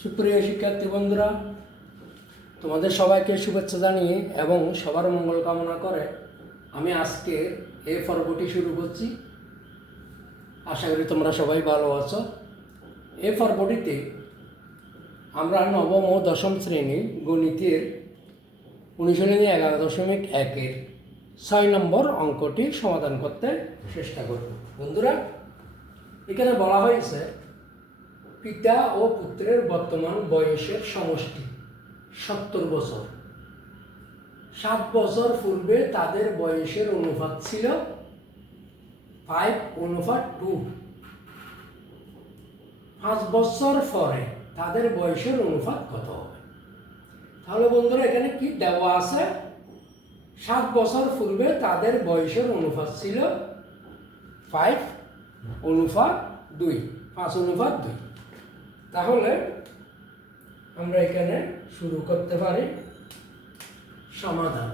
সুপ্রিয় শিক্ষার্থী বন্ধুরা, তোমাদের সবাইকে শুভেচ্ছা জানিয়ে এবং সবার মঙ্গল কামনা করে আমি আজকে এই পর্বটি শুরু করছি। আশা করি তোমরা সবাই ভালো আছো। এই পর্বটিতে আমরা নবম ও দশম শ্রেণী গণিতের অনুশীলনী 11.1-এর 6 নম্বর অঙ্কটি সমাধান করতে চেষ্টা করব। বন্ধুরা, এখানে বলা হয়েছে পিতা ও পুত্রের বর্তমান বয়সের সমষ্টি 70 বছর। 7 বছর পূর্বে তাদের বয়সের অনুপাত ছিল 5:2। 5 বছর পরে তাদের বয়সের অনুপাত কত হবে? তাহলে বন্ধুরা, এখানে কি দেওয়া আছে? 7 বছর পূর্বে তাদের বয়সের অনুপাত ছিল 5:2, 5:2। তাহলে আমরা এখানে শুরু করতে পারি সমাধান।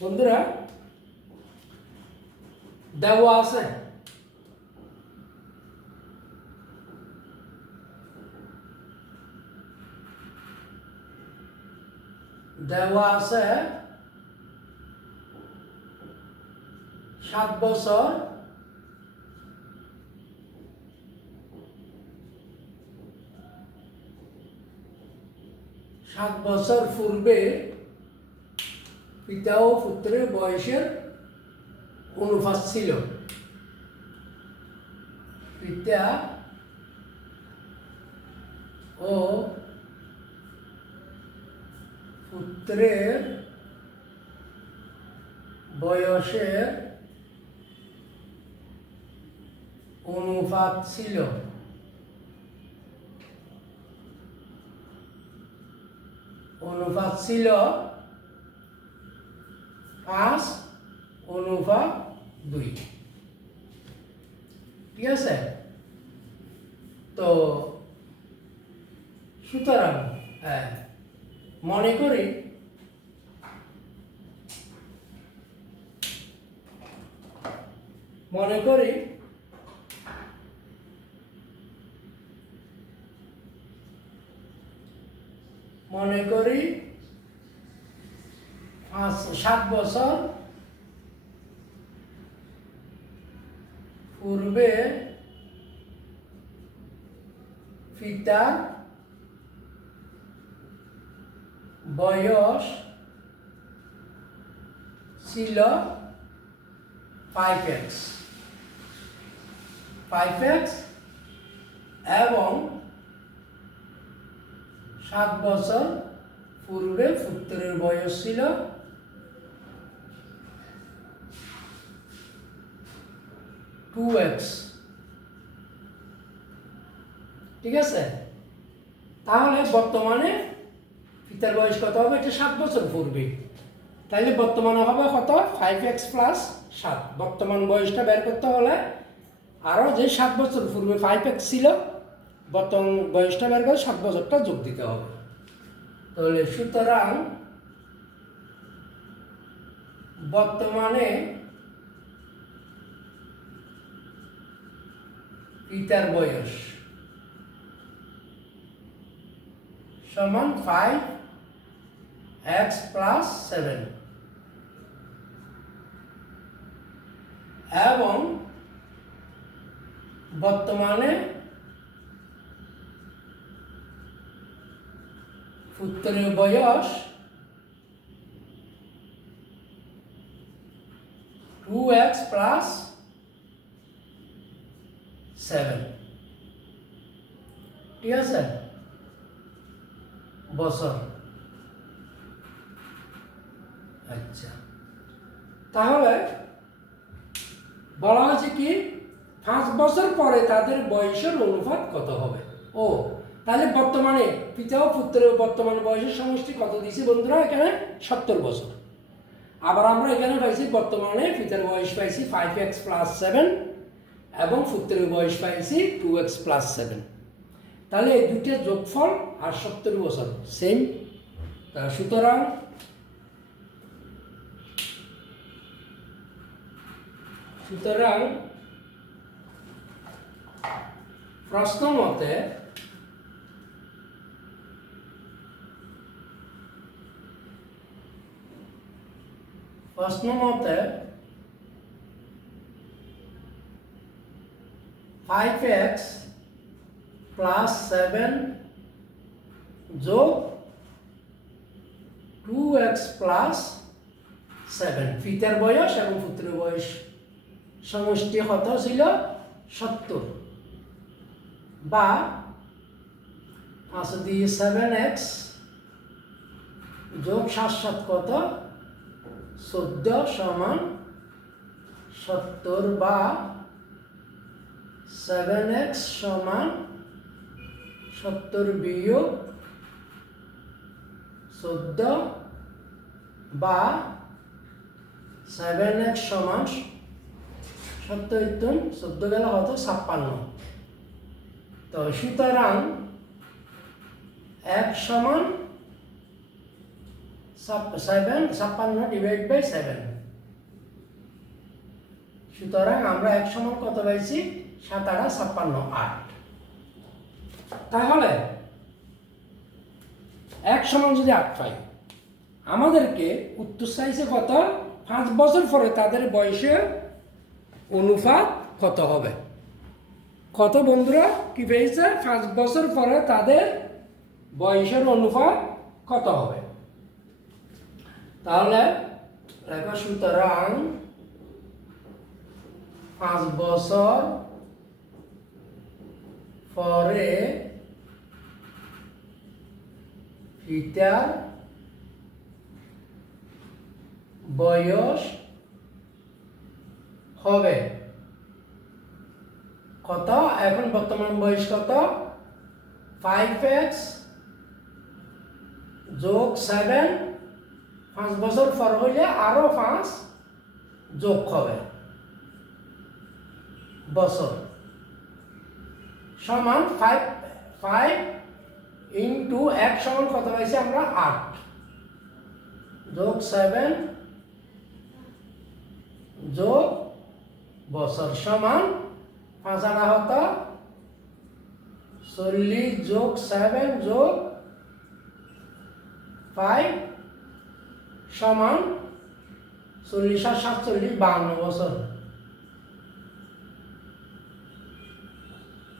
বন্ধুরা, দেওয়া আছে দেওয়া আছে 7 বছর পূর্বে পিতা ও পুত্রের বয়সের অনুপাত ছিল। পিতা ও পুত্রের বয়সের অনুপাত ছিল 5:2। ঠিক আছে? তো সুতরাং মনে করি মনে করি 7 বছর পূর্বে পিতার বয়স ছিল 5x এবং 7 বছর পূর্বে পুত্রের বয়স ছিল 2x। ঠিক আছে? তাহলে বর্তমানে পিতার বয়স কত হবে? এটা 7 বছর পূর্বে। তাহলে বর্তমানে হবে কত? 5x + 7। বর্তমান বয়সটা বের করতে হলে আরও যে 7 বছর পূর্বে 5x ছিল, বর্তমান বয়সটা বের করে 7 বছরটা যোগ দিতে হবে। তাহলে সুতরাং বর্তমানে পিতার বয়স সমান 5x + 7 এবং বর্তমানে পুত্রের বয়স 2x + 7। ঠিক আছে? বছর। আচ্ছা, তাহলে বলা হয়েছে কি 5 বছর পরে তাদের বয়সের অনুপাত কত হবে? তাহলে বর্তমানে পিতা ও পুত্রের বর্তমান বয়সের সমষ্টি কত দিয়েছি বন্ধুরা? এখানে 70 বছর। আবার আমরা এখানে পাইছি বর্তমানে পিতার বয়স পাইছি 5x + 7 এবং পুত্রের বয়স পাইছি 2x + 7। তাহলে এই দুইটার যোগফল আর 70 বছর সেম। সুতরাং সুতরাং প্রশ্ন মতে ফাইভ এক্স প্লাস 7 যোগ 2x প্লাস 7 পিতার বয়স এবং পুত্রের বয়স সমষ্টি কত ছিল 70 বা 5 দিয়ে 7x যোগ 7 কত 14 সমান 70 বা 7x সমান 70 বিয়োগ 14 বা 7x সমান 70 14 গেলে কত 56। তো সুতরাং x সমান 56 ডিভাইড বাই 7। সুতরাং আমরা x সমান কত পাইছি 7 8 56 8। তাহলে x সমান যদি 8 পাই, আমাদেরকে উত্তর চাইছে কত 5 বছর পরে তাদের বয়সের অনুপাত কত হবে। কত বন্ধুরা কি পেয়েছে 5 বছর পরে তাদের বয়সের অনুপাত কত হবে। তাহলে লেখা সুতরাং 5 বছর পরে পিতার বয়স হবে কত। এখন বর্তমান বয়স কত 5x যোগ 7 5 বছর পর হইলে আরো 5 যোগ হবে বছর সমান 5 ইন্টু 1 সমান কত পাইছি আমরা 8 যোগ 7 যোগ বছর সমান 5 8 হতো 40 যোগ 7 যোগ 5 সমান 40 আর 47 52 বছর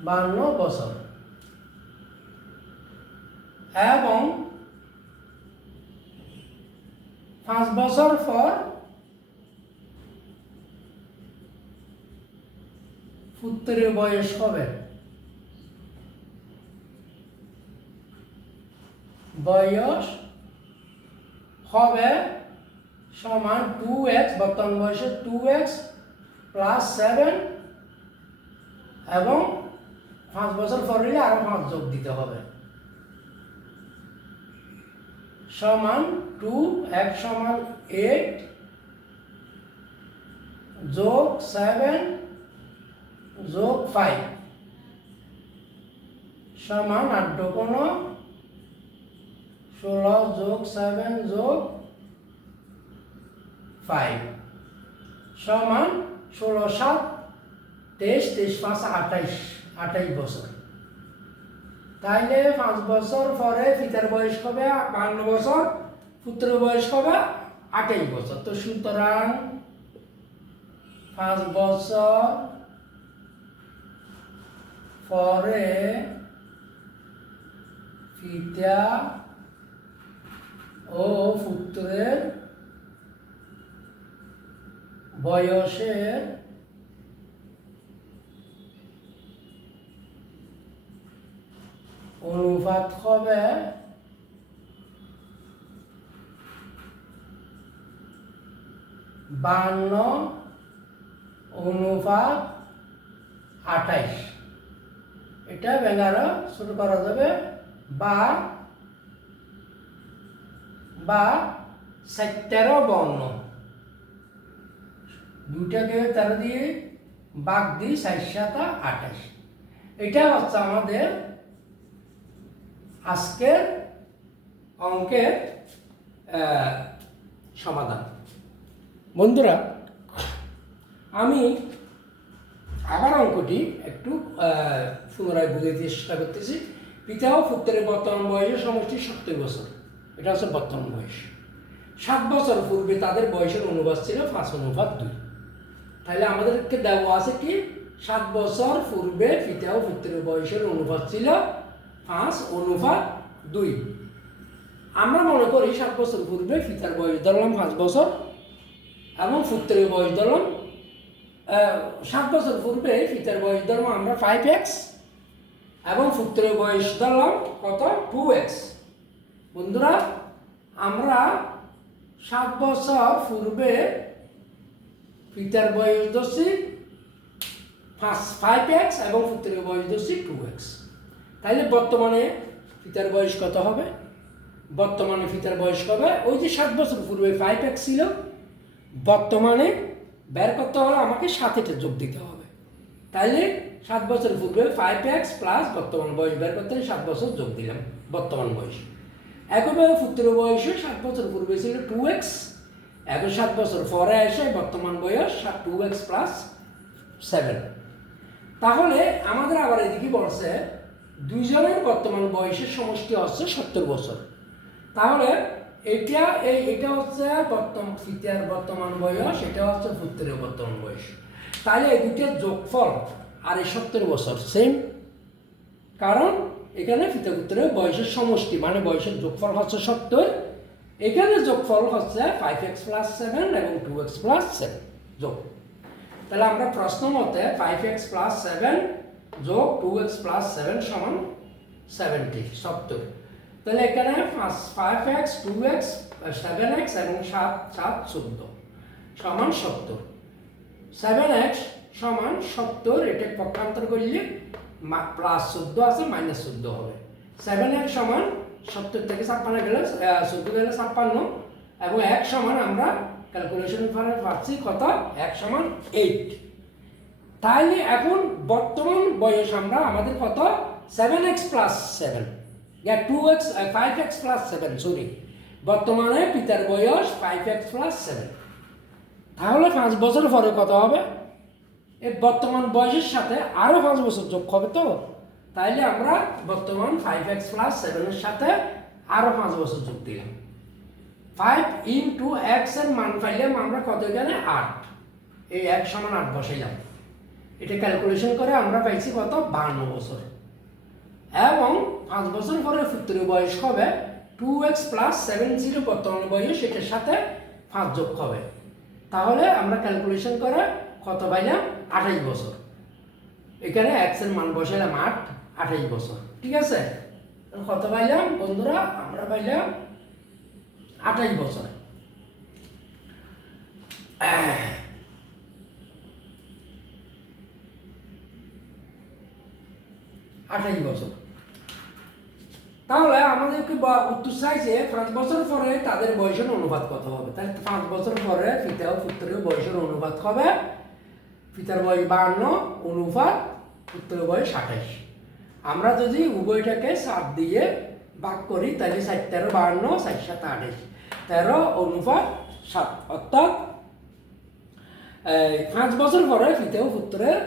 52 বছর। এবং 5 বছর পর পুত্রের বয়স হবে সমান 2x বর্তমান বয়সে 2x প্লাস 7 এবং 5 বছর পর হলে আরো 5 যোগ দিতে হবে সমান 2x সমান 8 যোগ 7 যোগ 5 সমান 8 2 16 যোগ 7 যোগ 5 সমান 16 7 23 23 5 28 বছর। তাইলে 5 বছর পরে পিতার বয়স হবে 52 বছর, পুত্রের বয়স হবে 28 বছর। তো সুতরাং 5 বছর পরে পিতা ও পুত্রের বয়সের অনুপাত হবে 52 অনুপাত 28। এটা ব্যাঙ্গারা শুরু করা যাবে বা 13 বর্ণ দুটাকে 13 দিয়ে বাদ দিই 4 7 28। এটা হচ্ছে আমাদের আজকের অঙ্কের সমাধান। বন্ধুরা আমি আবার অঙ্কটি একটু পুনরায় বুঝতে চেষ্টা করতেছি। পিতা ও পুত্রের বর্তমান বয়সের সমষ্টি 70 বছর, এটা হচ্ছে বর্তমান বয়স। 7 বছর পূর্বে তাদের বয়সের অনুপাত ছিল 5:2। তাহলে আমাদেরকে দেওয়া আছে কি 7 বছর পূর্বে পিতা ও পুত্রের বয়সের অনুপাত ছিল 5:2। আমরা মনে করি 7 বছর পূর্বে পিতার বয়স ধরলাম 5 বছর এবং পুত্রের বয়স ধরলাম 7 বছর পূর্বে পিতার বয়স ধরলাম আমরা 5x এবং পুত্রের বয়স ধরলাম কত 2x। বন্ধুরা, আমরা 7 বছর পূর্বে পিতার বয়স ধরছি 5x এবং পুত্রের বয়স ধরছি 2x। তাইলে বর্তমানে পিতার বয়স কত হবে? বর্তমানে পিতার বয়স হবে ওই যে 7 বছর পূর্বে 5x ছিল, বর্তমানে বের করতে হলে আমাকে 7 যোগ দিতে হবে। তাইলে 7 বছর পূর্বে 5x প্লাস বর্তমান বয়স বের করতে 7 বছর যোগ দিলাম বর্তমান বয়স। একইভাবে পুত্রের বয়সে 7 বছর পূর্বে ছিল 2x, এখন 7 বছর পরে এসে বর্তমান বয়স 2x প্লাস 7। তাহলে আমাদের আবার এদিকে বলছে দুইজনের বর্তমান বয়সের সমষ্টি হচ্ছে 70 বছর। তাহলে এটা হচ্ছে পিতার বর্তমান বয়স, এটা হচ্ছে পুত্রের বর্তমান বয়স। তাহলে এই দুটোর যোগফল আর এই 70 বছর সেম, কারণ এখানে পিতা পুত্রের বয়সের সমষ্টি মানে বয়সের যোগফল হচ্ছে 70, এখানে যোগফল হচ্ছে 5x প্লাস 7 এবং 2x প্লাস 7 যোগ। তাহলে আমরা প্রশ্ন মতে 5x প্লাস 7 যোগ 2x প্লাস 7 সমান 70। তাহলে এখানে 5x 2x 7x এবং 7 14 সমান 70। 7x সমান 70, এটা পক্ষান্তর করলে প্লাস 14 আছে মাইনাস 14 হবে। 7x সমান 70 থেকে 56 গেলে 14 গেলে 56 এবং 1 সমান আমরা ক্যালকুলেশন করে পাচ্ছি কত 1 সমান 8। তাহলে এখন বর্তমান বয়স আমরা আমাদের কত 7x plus 7 5x plus 7 sorry, বর্তমানে পিতার বয়স 5x প্লাস 7। তাহলে 5 বছর পরে কত হবে? এই বর্তমান বয়সের সাথে আরও 5 বছর যোগ হবে তো, তাইলে আমরা বর্তমান 5x প্লাস 7 এর সাথে আরও 5 বছর যোগ দিলাম। 5 ইন্টু x এর মান পাইলাম আমরা কত, এখানে 8, এই 1 সমান 8 বসাইলাম। এটা ক্যালকুলেশন করে আমরা পাইছি কত 52 বছর। এবং 5 বছর পরে পুত্রের বয়স হবে 2x প্লাস 70 বর্তমান বয়স, এটার সাথে 5 যোগ হবে। তাহলে আমরা ক্যালকুলেশন করে কত পাইলাম 28 বছর। এখানে x এর মান বসাইলাম 8, 28 বছর। ঠিক আছে, কত পাইলাম বন্ধুরা? আমরা পাইলাম 28 বছর। 28 বছর। তাহলে আমাদেরকে উত্তর চাইছে 5 বছর পরে তাদের বয়সের অনুপাত কত হবে। তাহলে 5 বছর পরে পিতা ও পুত্রের বয়সের অনুপাত হবে, পিতার বয়স 52 অনুপাত পুত্রের বয়স 28। আমরা যদি উভয়টাকে 7 দিয়ে ভাগ করি তাহলে 7 13 52, 7 7 28, 13 অনুপাত 7, অর্থাৎ 5 বছর পরে পিতা ও পুত্রের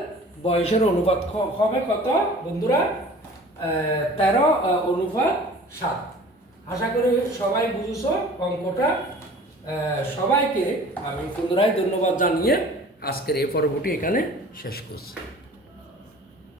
বয়সের অনুপাত হবে কত বন্ধুরা? 13 অনুপাত 7। আশা করি সবাই বুঝেছ অঙ্কটা। সবাইকে আমি পুনরায় ধন্যবাদ জানিয়ে আজকের এই পর্বটি এখানে শেষ করছি।